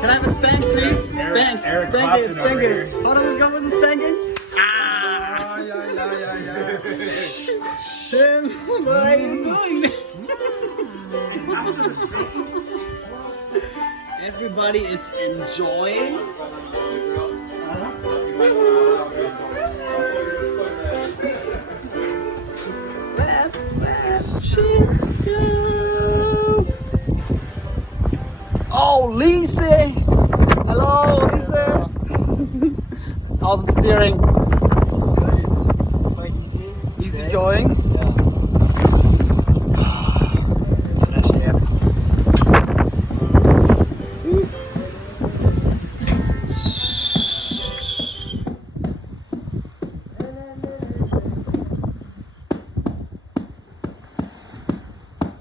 Can I have a spank, please? Spank. Eric Spank it. Clapton Spank over it. here. Hold on, let's go with the spanking. Tim, what are you doing? Everybody is enjoying. Oh, Lisa! Hello, Lisa! How's the steering? It's quite easy. Easy going? Yeah. Fresh air.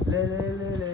Le, le, le, le.